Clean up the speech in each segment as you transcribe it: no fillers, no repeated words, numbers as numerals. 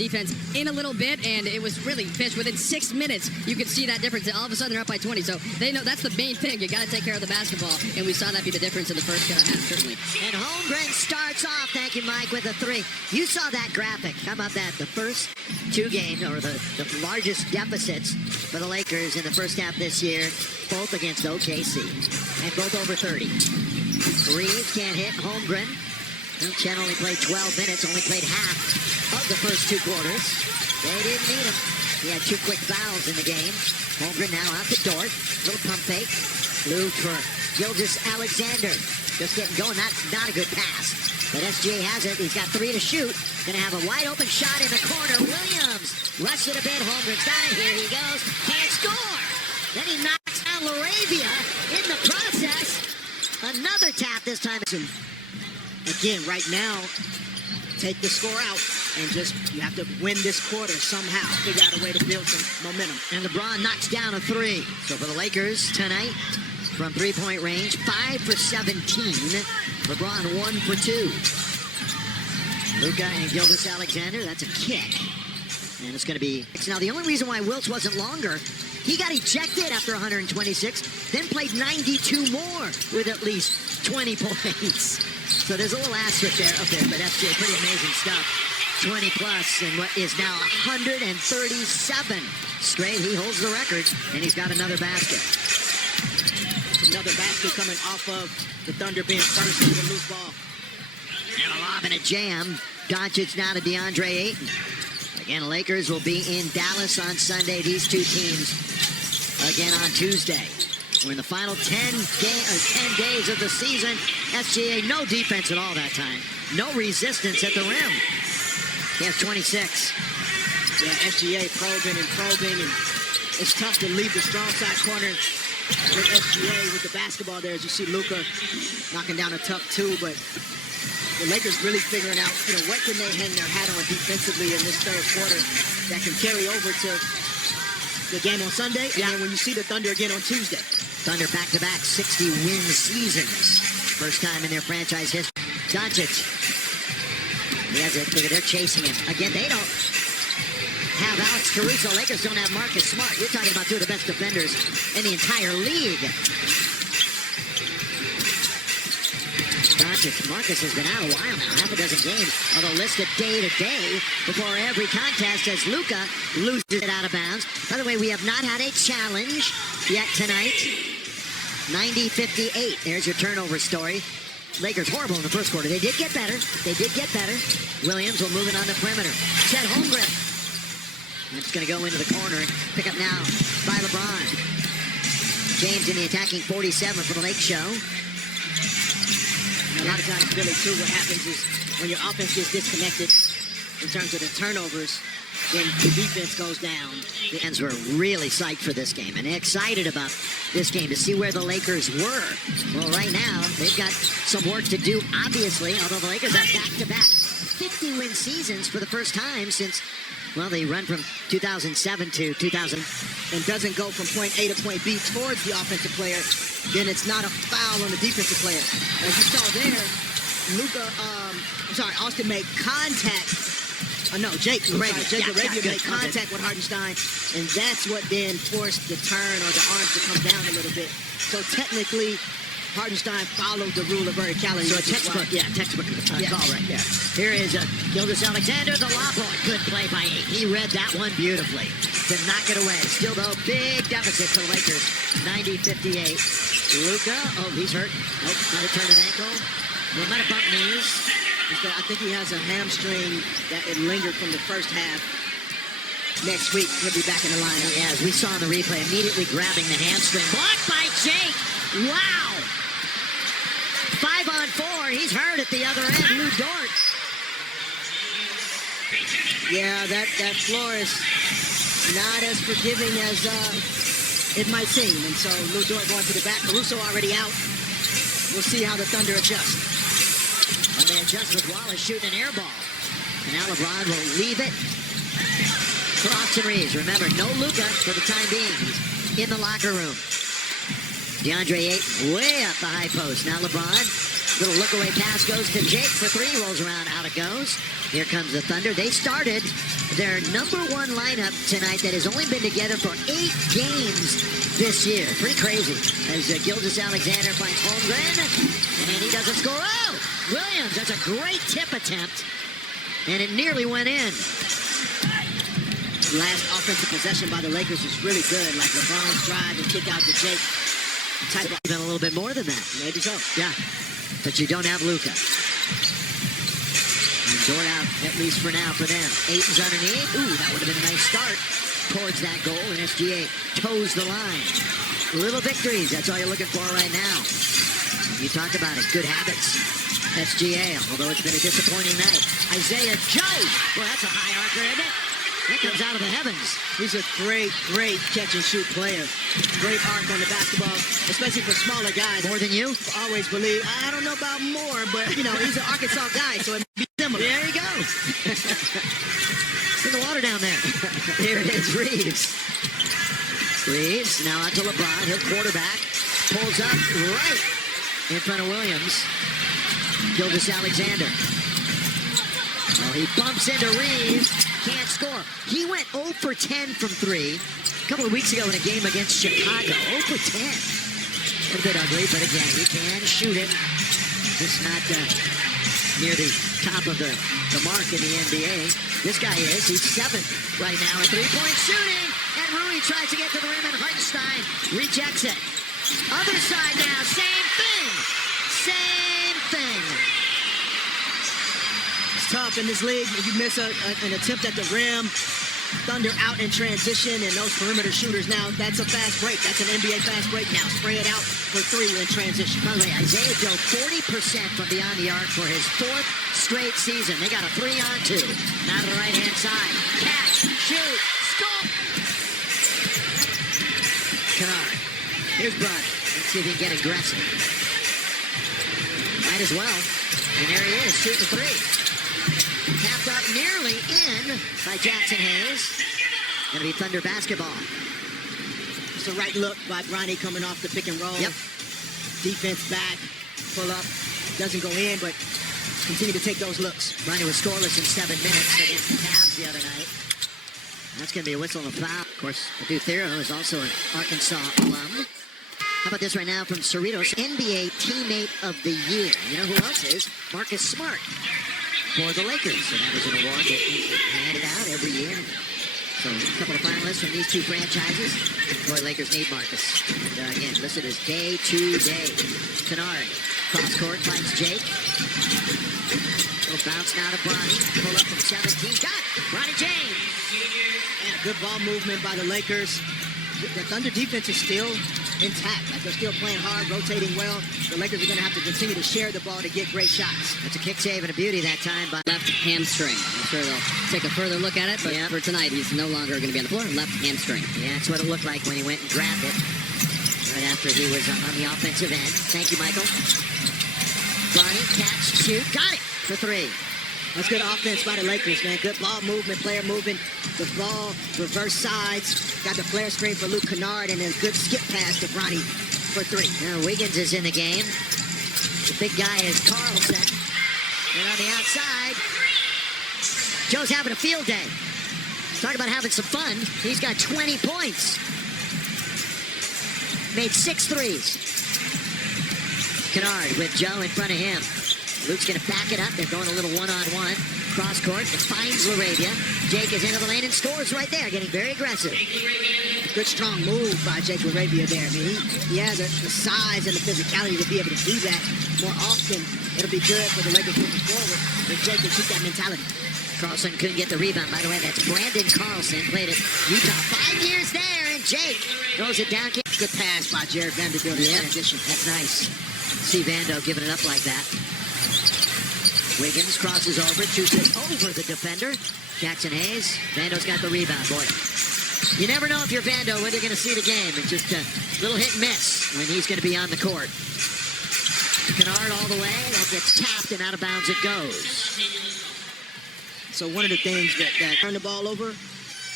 defense in a little bit, and it was really pitched within 6 minutes. You could see that difference. All of a sudden, they're up by 20. So they know that's the main thing. You got to take care of the basketball, and we saw that be the difference in the first half, certainly. And Holmgren starts off, thank you, Mike, with a 3. You saw that graphic. How about that? The first 2 games, or the largest deficits for the Lakers in the first half this year, both against OKC, and both over 30. Reeves can't hit. Holmgren. Chen only played 12 minutes, only played half of the first 2 quarters. They didn't need him. He had 2 quick fouls in the game. Holmgren now out to Dort. Little pump fake. Luke for Gilgeous-Alexander. Just getting going. That's not a good pass. But SGA has it. He's got 3 to shoot. Gonna have a wide open shot in the corner. Williams rushed it a bit. Holmgren's got it. Here he goes. Can't score. Then he knocks down LaRavia in the process. Another tap this time. Again, right now, take the score out and just, you have to win this quarter somehow. Figure out a way to build some momentum. And LeBron knocks down a 3. So for the Lakers tonight, from 3-point range, 5 for 17. LeBron 1 for 2. Luka and Gilgeous-Alexander, that's a kick. And it's going to be... Now, the only reason why Wilts wasn't longer, he got ejected after 126, then played 92 more with at least 20 points. So there's a little asterisk there up there, but that's pretty amazing stuff. 20 plus in what is now 137 straight. He holds the record, and he's got another basket. Another basket coming off of the Thunder being first with a loose ball. And a lob and a jam. Doncic now to DeAndre Ayton. Again, Lakers will be in Dallas on Sunday. These 2 teams again on Tuesday. We're in the final 10 days of the season. SGA, no defense at all that time. No resistance at the rim. He has 26. Yeah, SGA probing, and it's tough to leave the strong side corner with SGA with the basketball there. As you see Luka knocking down a tough 2, but the Lakers really figuring out, what can they hang their hat on defensively in this third quarter that can carry over to the game on Sunday, and then when you see the Thunder again on Tuesday. Thunder back-to-back 60-win seasons. First time in their franchise history. Doncic. He has it. Look at, they're chasing him. Again, they don't have Alex Caruso. Lakers don't have Marcus Smart. You're talking about 2 of the best defenders in the entire league. Doncic. Marcus has been out a while now, half a dozen games, although listed day to day before every contest as Luka loses it out of bounds. By the way, we have not had a challenge yet tonight. 90-58. There's your turnover story. Lakers horrible in the first quarter. They did get better. Williams will move it on the perimeter. Chet Holmgren. It's going to go into the corner. Pick up now by LeBron. James in the attacking 47 for the Lake Show. A lot of times, Billy, too, what happens is when your offense gets disconnected in terms of the turnovers, then the defense goes down. The fans were really psyched for this game and excited about this game to see where the Lakers were. Well, right now, they've got some work to do, obviously, although the Lakers have back-to-back 50-win seasons for the first time since, well, they run from 2007 to 2000. And doesn't go from point A to point B towards the offensive player, then it's not a foul on the defensive player. As you saw there, Austin made contact. Jacob Arabia made contact with Hartenstein, and that's what then forced the turn or the arms to come down a little bit. So technically, Hartenstein followed the rule of verticality. So a textbook call right there. Here is Gilgeous-Alexander, the lob ball. Good play by Ayton. He read that one beautifully to knock it away. Still, though, big deficit for the Lakers. 90-58. Luka, he's hurt. Nope, might have turned an ankle. He might have bumped knees. I think he has a hamstring that it lingered from the first half. Next week, he'll be back in the lineup. Yeah, as we saw in the replay, immediately grabbing the hamstring. Blocked by Jake. Wow. 5-on-4. He's hurt at the other end. Lou Dort. Yeah, that floor is not as forgiving as it might seem. And so Lou Dort going to the back. Caruso already out. We'll see how the Thunder adjust. And they adjust with Wallace shooting an air ball. And now LeBron will leave it for Austin Reeves. Remember, no Luka for the time being. He's in the locker room. DeAndre Ayton way up the high post. Now LeBron Little look away pass goes to Jake for three. Rolls around, out it goes. Here comes the Thunder. They started their number one lineup tonight that has only been together for 8 games this year. Pretty crazy. As Gilgeous-Alexander finds Holmgren, and he doesn't score. Oh! Williams, that's a great tip attempt. And it nearly went in. Last offensive possession by the Lakers is really good. Like LeBron's drive and kick out to Jake. Type of, even a little bit more than that. Maybe so. Yeah. But you don't have Luka. And Dort out, at least for now, for them. Ayton's underneath. Ooh, that would have been a nice start towards that goal. And SGA toes the line. Little victories, that's all you're looking for right now. You talked about it. Good habits. SGA, although it's been a disappointing night. Isaiah Joe. Well, that's a high archer, isn't it? That comes out of the heavens. He's a great catch and shoot player. Great arc on the basketball, especially for smaller guys. More than you? I always believe, I don't know about more, but, you know, he's an Arkansas guy, so it may be similar. There you go. See the water down there. Here it is, Reeves. Reeves, now out to LeBron. He'll quarterback. Pulls up right in front of Williams. Gilgeous-Alexander. Well, he bumps into Reeves. Can't score. He went 0 for 10 from 3 a couple of weeks ago in a game against Chicago. 0 for 10. A bit ugly, but again, he can shoot it. Just not near the top of the mark in the NBA. This guy is. He's 7th right now in three-point shooting. And Rui tries to get to the rim, and Hartenstein rejects it. Other side now. Same thing. Same thing. Tough in this league. If you miss an attempt at the rim, Thunder out in transition, and those perimeter shooters now, that's a fast break. That's an NBA fast break now. Spray it out for 3 in transition. By the way, Isaiah Joe, 40% from beyond the arc for his 4th straight season. They got a 3-on-2. Now to the right-hand side. Catch, shoot, score! Kennard. Here's Brun. Let's see if he can get aggressive. Might as well. And there he is, shooting 3. Tapped up nearly in by Jackson Hayes. Gonna be Thunder basketball. It's the right look by Bronny coming off the pick and roll. Yep. Defense back, pull up. Doesn't go in, but continue to take those looks. Bronny was scoreless in 7 minutes against the Cavs the other night. That's gonna be a whistle and a foul. Of course, Adu Thero is also an Arkansas alum. How about this right now from Cerritos, NBA Teammate of the Year. You know who else is? Marcus Smart. For the Lakers, and that was an award that we handed out every year. So a couple of finalists from these two franchises. Boy, Lakers need Marcus. And again, listed as day to day. Kennard, cross court, finds Jake. Little bounce now to Bronny. Pull up from 17. Got it! Bronny James. And a good ball movement by the Lakers. The Thunder defense is still intact. Like they're still playing hard, rotating well. The Lakers are going to have to continue to share the ball to get great shots. That's a kick save and a beauty that time by Left hamstring. I'm sure they'll take a further look at it, but for tonight, he's no longer going to be on the floor. Left hamstring. Yeah, that's what it looked like when he went and grabbed it. Right after he was on the offensive end. Thank you, Michael. Bronny, catch, shoot, got it for 3. That's good offense by the Lakers, man. Good ball movement, player movement. The ball, reverse sides. Got the flare screen for Luke Kennard, and a good skip pass to Bronny for 3. Now Wiggins is in the game. The big guy is Carlson. And on the outside, Joe's having a field day. Talk about having some fun. He's got 20 points. Made 6 threes. Kennard with Joe in front of him. Luke's going to back it up. They're going a little one-on-one. Cross court. It finds LaRavia. Jake is into the lane and scores right there, getting very aggressive. Good strong move by Jake LaRavia there. I mean, he has the size and the physicality to be able to do that more often. It'll be good for the Lakers moving forward if Jake can keep that mentality. Carlson couldn't get the rebound. By the way, that's Brandon Carlson. Played at Utah 5 years there, and Jake throws it down. Good pass by Jared Vanderbilt in transition. That's nice. See Vando giving it up like that. Wiggins crosses over, shoots it over the defender. Jackson Hayes. Vando's got the rebound, boy. You never know if you're Vando whether you're going to see the game. It's just a little hit and miss when he's going to be on the court. Kennard all the way. That gets tapped and out of bounds it goes. So one of the things that turn the ball over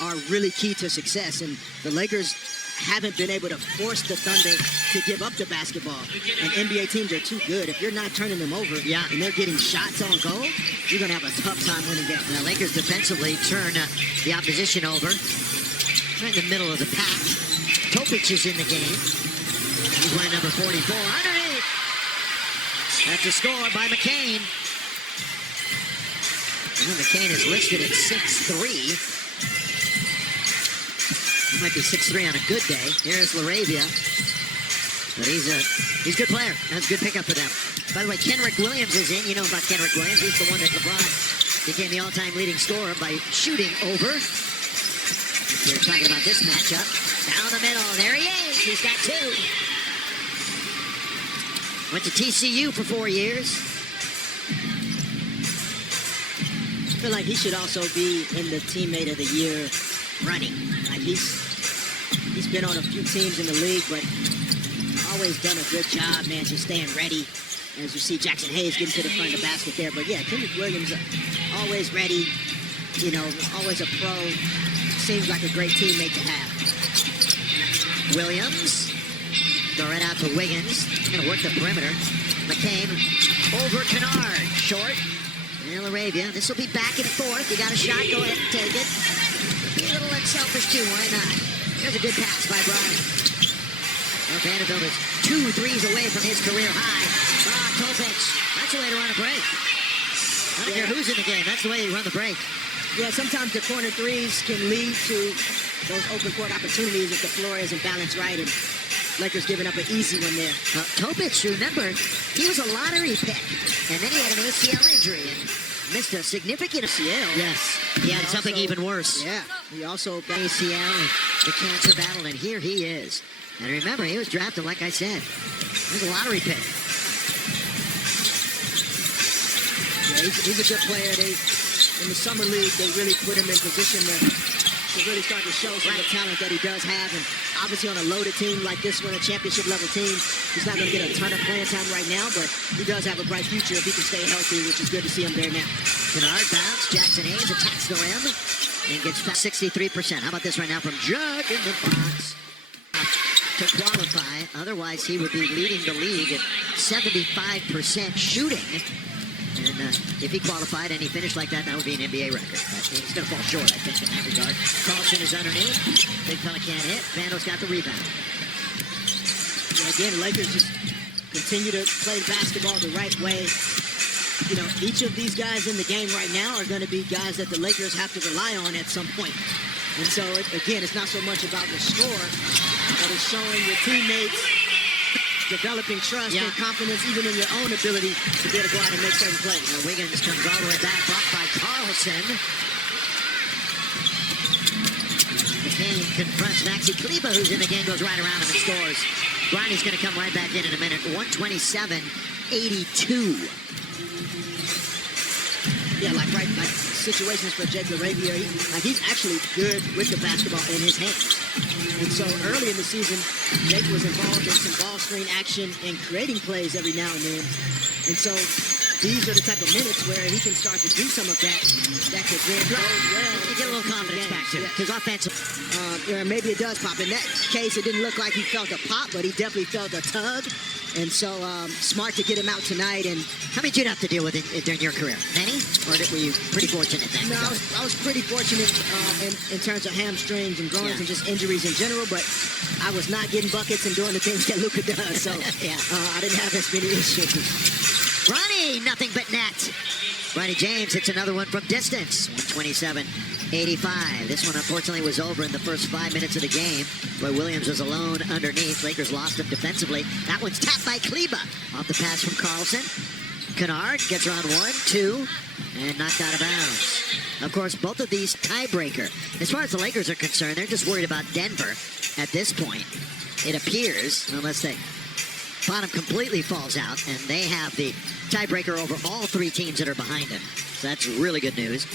are really key to success. And the Lakers haven't been able to force the Thunder to give up the basketball. And NBA teams are too good. If you're not turning them over and they're getting shots on goal, you're going to have a tough time winning games. The Lakers defensively turn the opposition over. Right in the middle of the pack. Topic is in the game. He's wearing number 44. Underneath. That's a score by McCain. McCain is listed at 6'3". He might be 6'3" on a good day. Here's LaRavia. But he's a good player. That's a good pickup for them. By the way, Kenrick Williams is in. You know about Kenrick Williams. He's the one that LeBron became the all-time leading scorer by shooting over. We're talking about this matchup. Down the middle. There he is. He's got 2. Went to TCU for 4 years. I feel like he should also be in the teammate of the year running. Like he's been on a few teams in the league, but always done a good job, man, just staying ready. As you see Jackson Hayes getting to the front of the basket there. But yeah, Kenrick Williams, always ready, you know, always a pro. Seems like a great teammate to have. Williams. Go right out to Wiggins. Gonna work the perimeter. McCain over Kennard. Short. And LaRavia. This will be back and forth. You got a shot, go ahead and take it. Be a little unselfish too, why not? There's a good pass by Bryant. Well, Vanderbilt is 2 threes away from his career high. Topic. That's the way to run a break. I don't care who's in the game. That's the way you run the break. Yeah, sometimes the corner threes can lead to those open court opportunities if the floor isn't balanced right, and Lakers giving up an easy one there. Topic, remember, he was a lottery pick, and then he had an ACL injury and missed a significant ACL. Yes. He had something even worse. Yeah, he also got ACL and the cancer battle, and here he is. And remember, he was drafted, like I said. He was a lottery pick. Yeah, he's a good player. In the summer league, they really put him in position to really start to show some of the talent that he does have. And obviously on a loaded team like this one, a championship level team, he's not going to get a ton of playing time right now, but he does have a bright future if he can stay healthy, which is good to see him there now. Kennard bounce. Jackson Hayes attacks the rim and gets 63%. How about this right now from Jug in the box to qualify? Otherwise, he would be leading the league at 75% shooting. And if he qualified and he finished like that, that would be an NBA record. He's going to fall short, I think, in that regard. Carlson is underneath. Big fella can't hit. Vandel's got the rebound. Yeah, again, Lakers just continue to play basketball the right way. You know, each of these guys in the game right now are going to be guys that the Lakers have to rely on at some point. And so, again, it's not so much about the score, but it's showing your teammates, developing trust and confidence even in your own ability to be able to go out and make certain plays. Now Wiggins comes all the way back, blocked by Carlson. McCain confronts Maxi Kleber, who's in the game, goes right around him and scores. Bronny's going to come right back in a minute. 127-82. Yeah, like situations for Jake LaRavia, he's actually good with the basketball in his hands. And so early in the season, Jake was involved in some ball screen action and creating plays every now and then. And so these are the type of minutes where he can start to do some of that could then go well. You get a little confidence back to his offensive. Maybe it does pop. In that case, it didn't look like he felt a pop, but he definitely felt a tug. And so smart to get him out tonight. And how many did you have to deal with during your career? Many? Or were you pretty fortunate then? No, I was pretty fortunate in terms of hamstrings and groins and just injuries in general, but I was not getting buckets and doing the things that Luka does. So I didn't have as many issues. Ronnie, nothing but net. Ronnie James hits another one from distance. 127-85. This one, unfortunately, was over in the first 5 minutes of the game, where Williams was alone underneath. Lakers lost him defensively. That one's tapped by Kleber. Off the pass from Carlson. Kennard gets around 1, 2, and knocked out of bounds. Of course, both of these tiebreaker. As far as the Lakers are concerned, they're just worried about Denver at this point. It appears, unless they bottom completely falls out, and they have the tiebreaker over all 3 teams that are behind them. So that's really good news.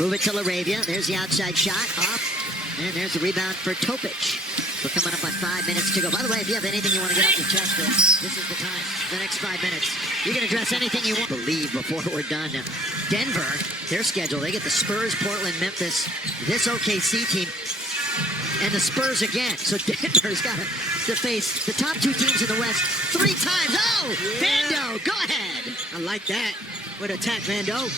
Move it to LaRavia. There's the outside shot. Off. And there's the rebound for Topic. We're coming up on 5 minutes to go. By the way, if you have anything you want to get off your chest, this is the time. The next 5 minutes. You can address anything you want. Believe before we're done. Denver, their schedule, they get the Spurs, Portland, Memphis, this OKC team. and the Spurs again. So Denver's got to face the top two teams in the West 3 times. Oh, Yeah. Vando, go ahead. I like that. Way to attack Vando.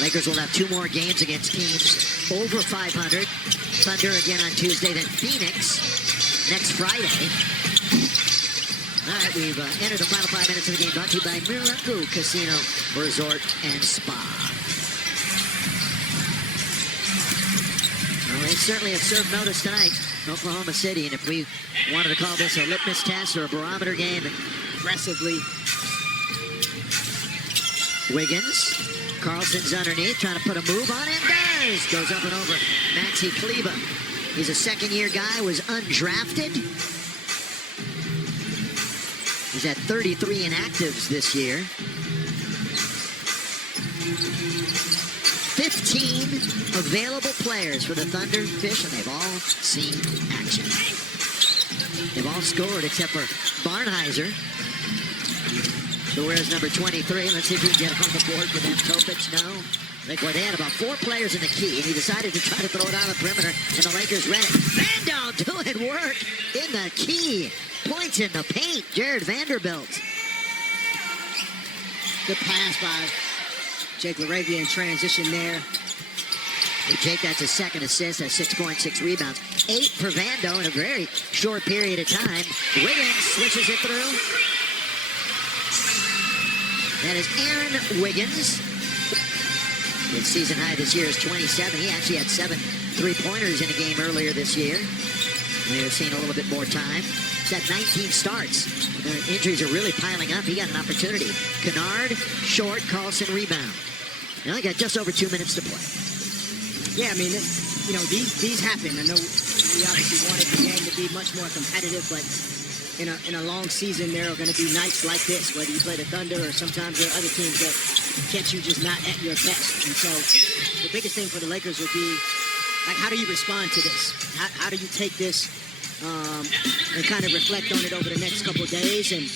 Lakers will have 2 more games against teams over 500. Thunder again on Tuesday, then Phoenix next Friday. All right, we've entered the final 5 minutes of the game, brought to you by Miragu Casino Resort and Spa. Well, they certainly have served notice tonight, Oklahoma City, and if we wanted to call this a litmus test or a barometer game, Aggressively. Wiggins, Carlson's underneath, trying to put a move on him, does! Goes up and over, Maxi Kleber. He's a second-year guy, was undrafted. He's had 33 inactives this year. 15 available players for the Thunder Fish, and they've all seen action. They've all scored except for Barnheiser, who wears number 23. Let's see if we can get on the board for them. Topic, no. Like, well, they had about 4 players in the key, and he decided to try to throw it on the perimeter, and the Lakers read it. Vando doing work in the key. Points in the paint, Jared Vanderbilt. Good pass by Jake LaRavia in transition there. And Jake, that's his second assist, has 6.6 rebounds. 8 for Vando in a very short period of time. Wiggins switches it through. That is Aaron Wiggins. His season high this year is 27. He actually had 7 3-pointers in a game earlier this year. We've seen a little bit more time. He's had 19 starts. Injuries are really piling up. He got an opportunity. Kennard, short, Carlson, rebound. Now he got just over 2 minutes to play. Yeah, I mean, you know, these happen. I know we obviously wanted the game to be much more competitive, but in a long season, there are going to be nights like this, whether you play the Thunder or sometimes there are other teams that catch you just not at your best. And so the biggest thing for the Lakers would be, like, how do you respond to this? How do you take this and kind of reflect on it over the next couple of days? And